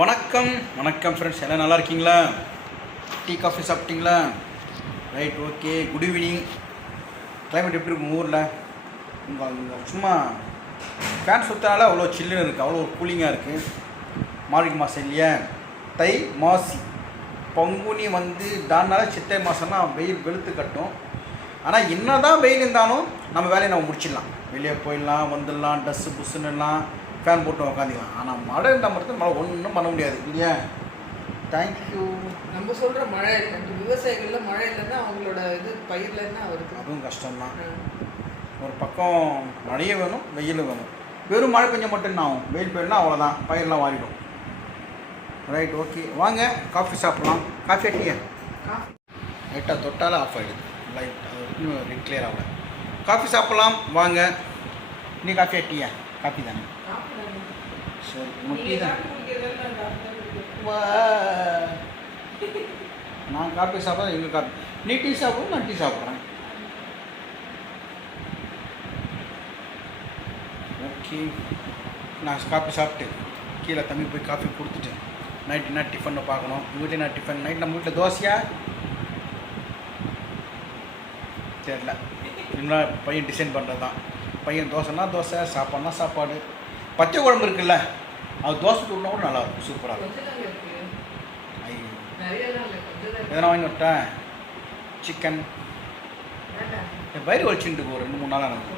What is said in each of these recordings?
வணக்கம். வணக்கம் ஃப்ரெண்ட்ஸ் எல்லாம் நல்லா இருக்கீங்களா? டீ காஃபி சாப்பிட்டீங்களா? Right okay good evening climate எப்படி இருக்கும் ஊரில்? உங்கள் சும்மா ஃபேன் சுற்றினால அவ்வளோ சில்லுன்னு இருக்குது அவ்வளோ கூலிங்காக இருக்குது மார்கழி மாதம் இல்லையா? தை மாசி. பங்குனி வந்து தாண்டால சித்தை மாதம்னா வெயில் வெளுத்து கட்டும். ஆனால் என்ன தான் வெயில் இருந்தாலும் நம்ம வேலையை நம்ம முடிச்சிடலாம். வெளியே போயிடலாம் வந்துடலாம் ட்ரெஸ்ஸு புஸ்ஸுன்னுலாம் ஃபேன் போட்டு உக்காந்துக்கலாம் ஆனால் மழை இருந்தால் மட்டும் மழை ஒன்றும் பண்ண முடியாது. இல்லையா? தேங்க்யூ நம்ம சொல்ற மழை விவசாயிகள்ல மழை இல்லைன்னா அவங்களோட இது பயிர்ல என்ன வருது அதுவும் கஷ்டம்தான். ஒரு பக்கம் மழையும் வேணும் வெயிலும் வேணும். வெறும் மழை பெஞ்ச மட்டும் என்ன ஆகும்? வெயில் பெய்யலாம் அவ்வளோதான் பயிரெலாம் வாடிடும் ரைட் ஓகே வாங்க காஃபி சாப்பிட்லாம். காஃபி. அட்டியா கா- லைட்டாக தொட்டாலே ஆஃப் ஆகிடுது லைட் அது இன்னும் ரெட் கிளியர் ஆகல. காஃபி சாப்பிட்லாம். வாங்க. நீ காஃபி அட்டியா காஃபி தானே. சரி தான் காப்பி நான் காப்பி சாப்பிட்றேன் எங்கள் காஃபி நீ டீ சாப்பிட்றோம் நான் டீ சாப்பிட்றேன். ஓகே. நான் காஃபி சாப்பிட்டு கீழே தம்பி போய் காஃபி கொடுத்துட்டு நைட் என்ன டிஃபனை பார்க்கணும். உங்கள் வீட்டில் என்ன டிஃபன் நைட் நம்ம வீட்டில் தோசையா? தெரில இன்னும் பையன் டிசைன் பண்ணுறது தான் பையன் தோசைனா தோசை சாப்பாடுனா சாப்பாடு. பச்சை குழம்பு இருக்குல்ல அது தோசை தூள்னா கூட நல்லா இருக்கும் சூப்பராக இருக்கும். எதனா வாங்கி விட்டேன் சிக்கன். என் வயிறு வலிச்சுட்டு ஒரு ரெண்டு மூணு நாளாக எனக்கு.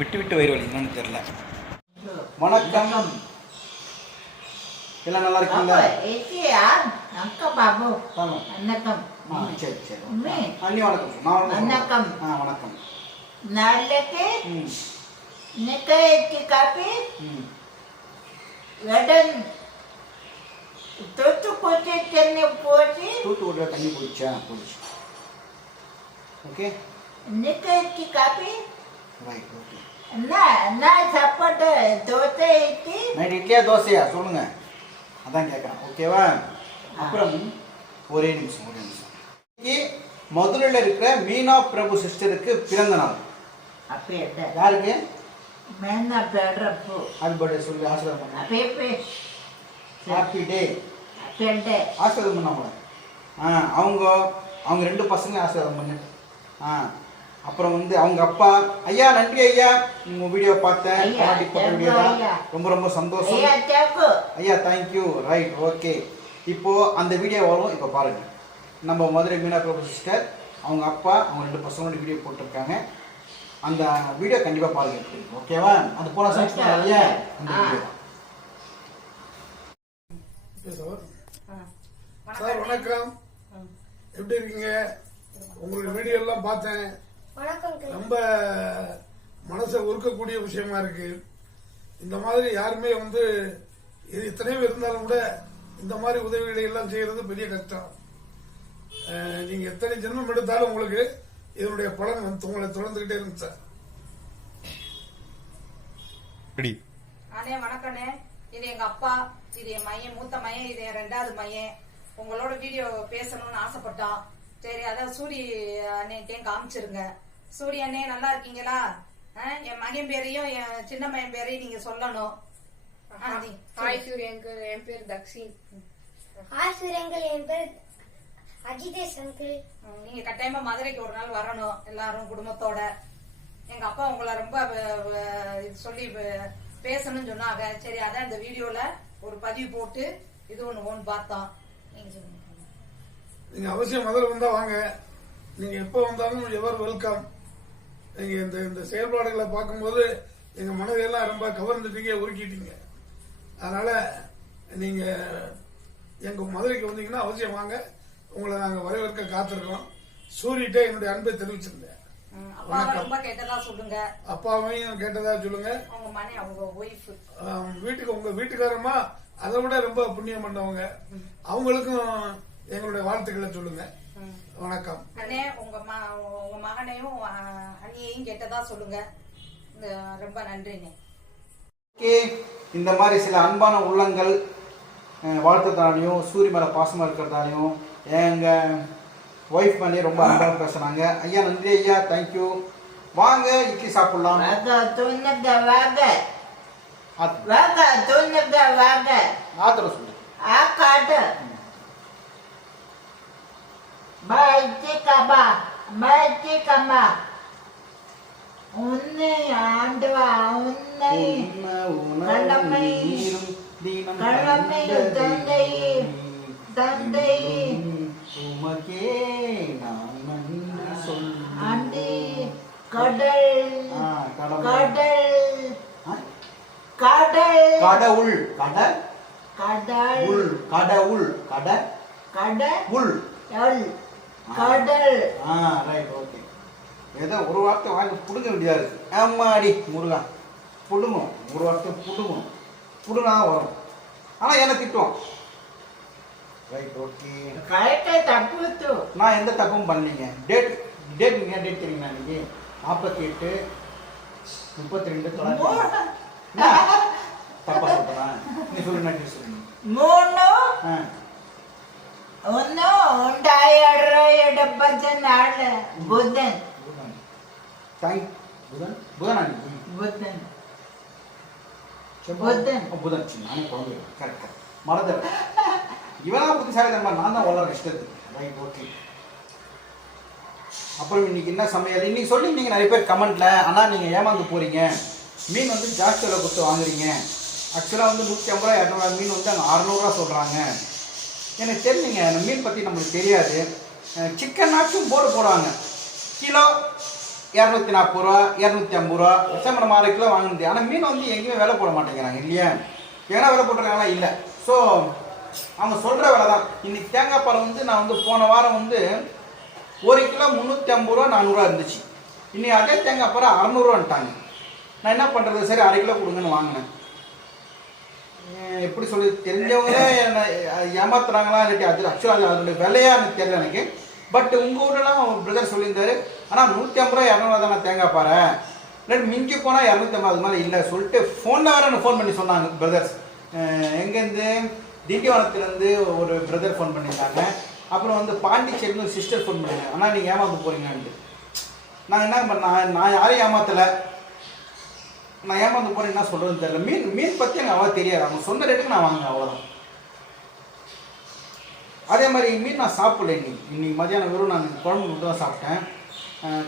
விட்டு விட்டு வயிறு வலி என்னன்னு தெரில வணக்கம். எல்லாம் நல்லா இருக்கீங்களா? வாங்க. anakam ஆ சரி சரி. அண்ணி வணக்கம். வணக்கம். வணக்கம். ஆ kapi ம். wedan tutu kote tenne poti தூத்துக்குடியில் தண்ணி குடிச்சா குடிச்சு okay? nika itu kapi right okay. na na sapata dote itu night இட்லியா தோசையா? சொல்லுங்க. அதான் கேட்குறேன். ஓகேவா? அப்புறம் ஒரே நிமிஷம் ஒரே நிமிஷம். இன்னைக்கு மதுரையில் இருக்கிற மீனா பிரபு சிஸ்டருக்கு பிறந்த நாள். ada யாருக்கு? Mana berapu ஹாப்பி பர்த்டே சொல்லி ஆசீர்வாதம் பண்ண. Apa apa happy day ada ஆசீர்வாதம் பண்ணாமல ஆ அவங்க அவங்க ரெண்டு பசங்க ஆசீர்வாதம் பண்ணு. ஆ அப்புறம் வந்து அவங்க அப்பா ஐயா நன்றி ஐயா. உங்கள் வீடியோ பார்த்தேன். வீடியோ. ரொம்ப ரொம்ப சந்தோஷம். ஐயா தேங்க்யூ. ரைட் ஓகே இப்போது அந்த வீடியோ வரும். இப்போ பாருங்கள் நம்ம மதுரை மீனா பிரபு சிஸ்டர் அவங்க அப்பா அவங்க ரெண்டு பசங்களோட வீடியோ போட்டிருக்காங்க. அந்த வீடியோ கண்டிப்பாக பாருங்க. ஓகேவா அது போன பண்ணலையா அந்த. வீடியோ சார் வணக்கம். எப்படி இருக்கீங்க? உங்களுடைய வீடியோ எல்லாம் பார்த்தேன். ரொம்ப மனசை உருக்கக்கூடிய விஷயமா இருக்கு. இந்த மாதிரி யாருமே வந்து இது இத்தனையும் இருந்தாலும் கூட இந்த மாதிரி உதவிகளை எல்லாம் செய்யறது பெரிய கஷ்டம். நீங்க எத்தனை ஜென்மம் எடுத்தாலும் உங்களுக்கு இதனுடைய பலன் வந்து உங்களை தொடர்ந்துகிட்டே இருக்கு சார். அண்ணே வணக்கண்ணே. இது எங்க அப்பா இது என் மையன் மூத்த மையன் இது என் ரெண்டாவது மையன். உங்களோட வீடியோ பேசணும்னு ஆசைப்பட்டோம் சரி அதான் சூரி அண்ணன்ட்டையும் காமிச்சிருங்க. சூரி அண்ணே நல்லா இருக்கீங்களா? என் மகன் பேரையும் என் சின்ன மகன் பேரையும் நீங்க சொல்லணும். ஹாய் சூரியங்கர் என் பேர் தக்ஷின். ஹாய் சூரியங்கள் என் பேர் அஜிதேஷ் அங்கிள் நீங்க கட்டாயமா மதுரைக்கு ஒரு நாள் வரணும் எல்லாரும் குடும்பத்தோட. எங்க அப்பா உங்களை ரொம்ப சொல்லி பேசணும்னு சொன்னாங்க. சரி அதான் இந்த வீடியோல ஒரு பதிவு போட்டு இது ஒண்ணு ஒன்று பார்த்தோம். நீங்க சொல்லுங்க. நீங்க அவசியம் முதல்ல வந்தா வாங்க. நீங்க எப்போ வந்தாலும் எவர் வெல்கம். நீங்க இந்த இந்த செயல்பாடுகளை பார்க்கும்போது எங்க மனதையெல்லாம் ரொம்ப கவர்ந்துட்டீங்க உருக்கிட்டீங்க. அதனால நீங்க எங்க மதுரைக்கு வந்தீங்கன்னா அவசியம் வாங்க. உங்களை நாங்க வரவேற்க காத்திருக்கோம் சூரிட்டே என்னுடைய அன்பை தெரிவிச்சிருந்தேன். ம், அப்பாவை ரொம்ப கேட்டதா சொல்லுங்க. அப்பாவையும் கேட்டதா சொல்லுங்க. அவங்க மனை அவங்க ஒய்ஃப் ஆம், வீட்டுக்கு உங்க வீட்டுக்காரமா அதை விட ரொம்ப புண்ணியம் பண்ணவங்க. அவங்களுக்கும் எங்களுடைய வாழ்த்துக்களை சொல்லுங்க. வணக்கம். அண்ணே உங்க ம- உங்க மகனையும் அண்ணியையும் கேட்டதா சொல்லுங்க. இந்த ரொம்ப நன்றிண்ணே. ஓகே இந்த மாதிரி சில அன்பான உள்ளங்கள் வாழ்த்துறதாலையும் சூரிய மேலே பாசமாக இருக்கிறதாலையும் எங்கள் ஒய்ஃப் மேலேயே ரொம்ப அன்பாக பேசுனாங்க. ஐயா நன்றி ஐயா தேங்க்யூ வாங்க இட்லி சாப்பிட்லாம். Vaga tunna da vaga. ஆத்து வாங்க தூங்குங்க வாங்க ஆத்துல சொல்லு ஆ காட்டு பைத்திகமா பைத்திகமா உன்னை ஆண்டவா உன்னை கடமை. கடமை தந்தை. உமக்கே நான் நன்றி சொல் ஆண்டி கடல். கடல். ஆ? கடல். கடவுள். கட? கடல். உள். கடவுள். கட? கடல் உள். கடல். ஆ ரைட் ஓகே ஏதோ ஒரு வார்த்தை வாங்கி பிடுங்க வேண்டியதா இருக்கு. ஆமாடி முருகா. பிடுங்கும் ஒரு வார்த்தை பிடுங்கும் பிடுங்க வரும். ஆனால் என்ன திட்டுவோம் ரைட் ஓகே கரெக்டா தப்புத்து நான் எந்த தப்பும் பண்ணலீங்க. டேட் டேட் நீங்கள் டேட் தெரியுங்களா இன்னைக்கு நாற்பத்தி எட்டு முப்பத்தி ரெண்டு தொள்ளாயிரத்தி? தப்பா சொல்றேன்? நீ சொல்லு நான் சொல்லுங்க மூணு ஒன்று உண்டாயிரம் எடப்பத்த நாள் புதன். புதன். தேங்க் புதன்? புதன் அன்னைக்கு புதன். புதன். புதன். நானே குழந்தை கரெக்ட் கரெக்ட் மறந்துடுறேன் இவனா புத்திசாலி நம்ம நான் தான் வளர இஷ்டத்துக்கு. ரைட் ஓகே அப்புறம் இன்னைக்கு என்ன சமையல்? இன்னைக்கு சொல்லி நீங்கள் நிறைய பேர் கமெண்ட்ல ஆனால் நீங்கள் ஏமாந்து போறீங்க. மீன் வந்து ஜாஸ்தி விலை கொடுத்து வாங்குறீங்க. ஆக்சுவலாக வந்து நூற்றி ஐம்பது ரூபா இரநூறுவா மீன் வந்து அங்கே அறநூறுவா சொல்கிறாங்க எனக்கு தெரிஞ்சுங்க அந்த மீன் பற்றி நம்மளுக்கு தெரியாது. சிக்கன்னாச்சும் போர்டு போடுவாங்க. கிலோ இரநூத்தி நாற்பது ரூபா இரநூத்தி ஐம்பது ரூபா விஷம் ஆறு கிலோ வாங்கினது. ஆனால் மீன் வந்து எங்கேயுமே விலை போட மாட்டேங்கிறாங்க இல்லையா? ஏன்னா விலை போட்டுருக்காங்களா? இல்லை. ஸோ அவங்க சொல்கிற வேலை தான் இன்னைக்கு தேங்காய் பால் வந்து நான் வந்து போன வாரம் வந்து ஒரு கிலோ முந்நூற்றி ஐம்பது ரூபா நானூறுரூவா இருந்துச்சு. இன்னைக்கு அதே தேங்காய் பால் அறநூறுவான்ட்டாங்க நான் என்ன பண்ணுறது சரி அரை கிலோ கொடுங்கன்னு வாங்கினேன். எப்படி சொல்லி தெரிஞ்சவங்களே என்னை ஏமாத்துறாங்களா இல்லாட்டி அது ஆக்சுவலாக அதனுடைய விலையா எனக்கு தெரியல எனக்கு. பட் உங்கள் ஊர்லலாம் பிரதர் சொல்லியிருந்தாரு ஆனால் நூற்றி ஐம்பது ரூபா இரநூறுவா தானே தேங்காய் பாரு இல்லாட்டி மிஞ்சி போனால் இரநூத்தி ஐம்பது மேலே இல்லை. சொல்லிட்டு ஃபோனில் வேறு எனக்கு ஃபோன் பண்ணி சொன்னாங்க பிரதர்ஸ் எங்கேருந்து? திண்டிவனத்துலேருந்து ஒரு பிரதர் ஃபோன் பண்ணியிருந்தாங்க அப்புறம் வந்து பாண்டிச்சேரின்னு ஒரு சிஸ்டர் ஃபோன் பண்ணியிருந்தாங்க ஆனால் நீங்கள் ஏமாந்து போகிறீங்கன்ட்டு நான் என்ன பண்ண நான் யாரையும் ஏமாத்தலை. நான் ஏமாந்து போகிறேன் என்ன சொல்கிறதுன்னு தெரியல. மீன் மீன் பற்றி எனக்கு அவ்வளோ தெரியாது. அவங்க சொன்ன ரேட்டுக்கு நான் வாங்கினேன் அவ்வளோதான் அதே மாதிரி மீன் நான் சாப்பிடல இன்னைக்கு. இன்னைக்கு மதியானம் வெறும் நான் குழம்பு மட்டும் தான் சாப்பிட்டேன்.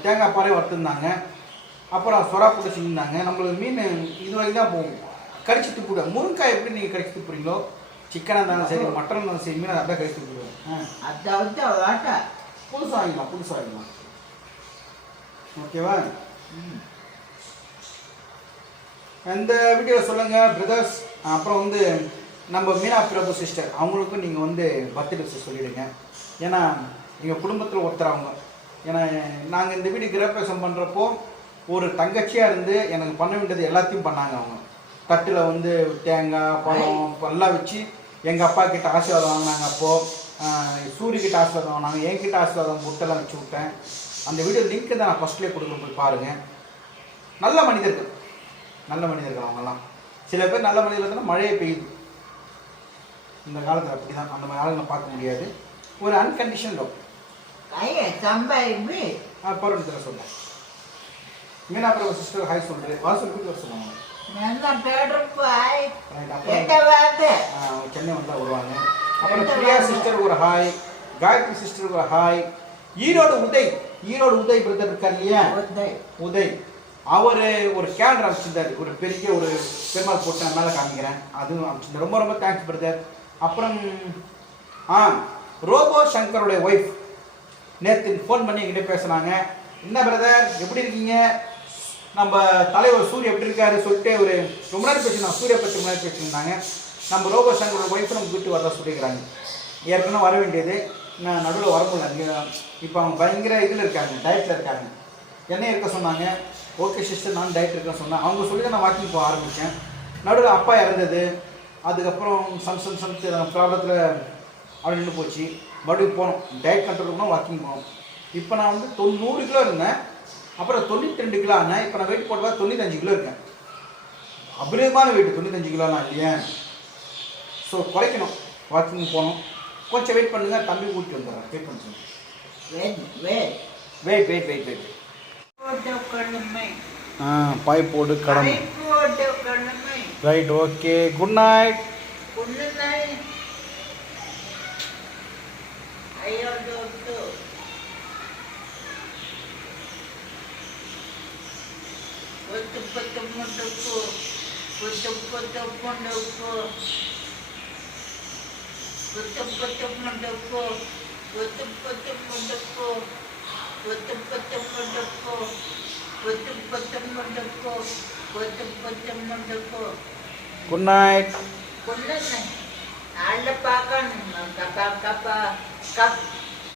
தேங்காய் பாறை வறுத்துருந்தாங்க. அப்புறம் சொரா போட்டு செஞ்சுருந்தாங்க. நம்மளுக்கு மீன் இது வரைக்கும் தான் போகும். கடிச்சு துப்பிடுவேன். முருங்காய் எப்படி நீங்கள் கடிச்சு துப்புறீங்களோ சிக்கனாக இருந்தாலும் சரி மட்டன் இருந்தாலும் சரி மீன் அப்படியே துப்பிடுவேன் ஆ. அதாவது வாட்டா? புதுசாக வாங்கிக்கலாம் புதுசாக வாங்கிக்கலாம். ஓகேவா இந்த வீடியோவில் சொல்லுங்கள் பிரதர்ஸ் அப்புறம் வந்து நம்ம மீனா பிரபு சிஸ்டர் அவங்களுக்கும் நீங்கள் வந்து பர்த்டே விஷயம் சொல்லிடுங்க. ஏன்னா எங்கள் குடும்பத்தில் ஒருத்தர் அவங்க. ஏன்னா நாங்கள் இந்த வீடு கிரகப்பிரவேசம் பண்ணுறப்போ ஒரு தங்கச்சியாக இருந்து எனக்கு பண்ண வேண்டியது எல்லாத்தையும் பண்ணாங்க அவங்க. தட்டில் வந்து தேங்காய் பழம் எல்லாம் வச்சு எங்கள் அப்பா கிட்ட ஆசீர்வாதம் வாங்கினாங்க அப்போது சூரிய கிட்ட ஆசீர்வாதம் வாங்கினாங்க என்கிட்ட ஆசீர்வாதம் முட்டெல்லாம் வச்சு விட்டேன். அந்த வீடியோ லிங்க் தான் நான் ஃபஸ்ட்லேயே கொடுக்குறேன் போய் பாருங்கள் நல்ல மனிதர்கள். நல்ல மனிதர்கள் அவங்கெல்லாம். சில பேர் நல்ல மனிதர்கள் மழையே பெய்யுது. இந்த காலத்தில் அப்படி தான் அந்த மாதிரி ஆளுங்களை பார்க்க முடியாது. ஒரு அன்கண்டிஷன் லவ் பருவத்தில் சொல்லுவேன் மீனா பிரபு சிஸ்டர் ஹாய் சொல்கிறேன் சொல்லி வர சொல்லுவாங்க நல்ல அவங்க சென்னை வந்தால் வருவாங்க. அப்புறம் பிரியா சிஸ்டர் ஒரு ஹாய் காயத்ரி சிஸ்டர் ஒரு ஹாய் ஈரோடு உதய் ஈரோடு உதய் பிரதர் இருக்கார் இல்லையா? உதை உதய். அவர் ஒரு கேலண்டர் அமைச்சிருந்தார் ஒரு பெரிய ஒரு பெருமாள் போட்டு நான் மேலே காமிக்கிறேன். அதுவும் அமைச்சிருந்தார் ரொம்ப ரொம்ப தேங்க்ஸ் பிரதர் அப்புறம் ஆ ரோபோ சங்கருடைய ஒய்ஃப் நேற்று ஃபோன் பண்ணி என்கிட்ட பேசுனாங்க. என்ன பிரதர் எப்படி இருக்கீங்க? நம்ம தலைவர் சூரிய எப்படி இருக்காரு சொல்லிட்டு ஒரு ரொம்ப நேரம் பேசினாங்க சூர்யா பற்றி ரொம்ப நேரம் பேசியிருந்தாங்க. நம்ம ரோபோ சங்கரோட ஒய்ஃப் நம்ம வீட்டு வரதா சொல்லியிருக்கிறாங்க. ஏற்கனவே வர வேண்டியது. நான் நடுவில் வர முடியல. இப்போ அவங்க பயங்கர இதில் இருக்காங்க டயட்டில் இருக்காங்க. என்ன இருக்க சொன்னாங்க. ஓகே சிஸ்டர் நான் டயட் இருக்க சொன்னேன். அவங்க சொல்லி தான் நான் வாக்கிங் போக ஆரம்பித்தேன் நடுவில் அப்பா இறந்தது. அதுக்கப்புறம் சம்சம் சம் ப்ராப்ளத்தில் அப்படி நின்று போச்சு. மறுபடியும் போனோம். டயட் கண்ட்ரோல் பண்ணோம் வாக்கிங் போனோம். இப்போ நான் வந்து தொண்ணூறு கிலோ இருந்தேன். அப்புறம் தொண்ணூற்றி ரெண்டு கிலோ இப்போ நான் வெயிட் போட்டதா தொண்ணூத்தஞ்சு கிலோ இருக்கேன். அபரிதமான வெயிட் தொண்ணூத்தஞ்சு கிலோலாம் இல்லையா? ஸோ குறைக்கணும். வாக்கிங் போகணும். கொஞ்சம் வெயிட் பண்ணுங்கள் தம்பி கூட்டி வந்துடுறேன். வெயிட் பண்ண சொல்லுங்க. Wait wait wait wait wait wait ஆ பாய் போடு கடமை. Right okay good night Betul-betul menduku. Betul-betul menduku. Betul-betul menduku. Betul-betul menduku. Betul-betul menduku. Betul-betul menduku. Good night பொண்ணு நல்ல பார்க்கணும் கப்பா கப்பா கப்